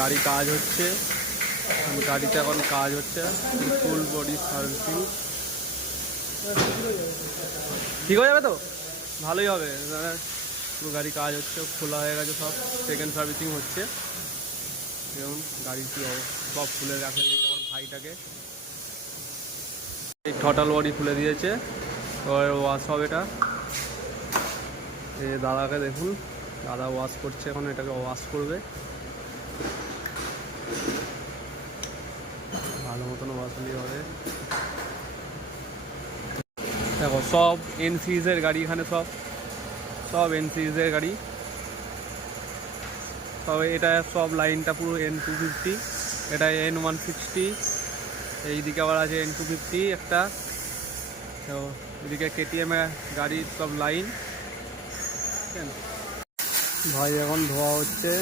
গাড়ি কাজ হচ্ছে, গাড়িতে এখন কাজ হচ্ছে, ফুল বডি সার্ভিসিং। ঠিক হয়ে যাবে তো, ভালোই হবে। পুরো গাড়ি কাজ হচ্ছে, খোলা হয়ে গেছে সব, সেকেন্ড সার্ভিসিং হচ্ছে। যেমন গাড়ি কি সব খুলে রাখা দিয়েছে আমার ভাইটাকে, এই টোটাল বডি খুলে দিয়েছে। এবার ওয়াশ হবে এটা, এই দাদাকে দেখুন, দাদা ওয়াশ করছে এখন, এটাকে ওয়াশ করবে ভালো মতন ওয়াশ হলেই হবে। দেখো সব এন সিরিজের গাড়ি, এখানে সব সব এন সিরিজের গাড়ি, তবে এটা সব লাইনটা পুরো N250, এটা N160, এইদিকে আবার আছে N250 একটা। তো এদিকে KTM এর গাড়ির সব লাইন। ভাই এখন ধোয়া হচ্ছে।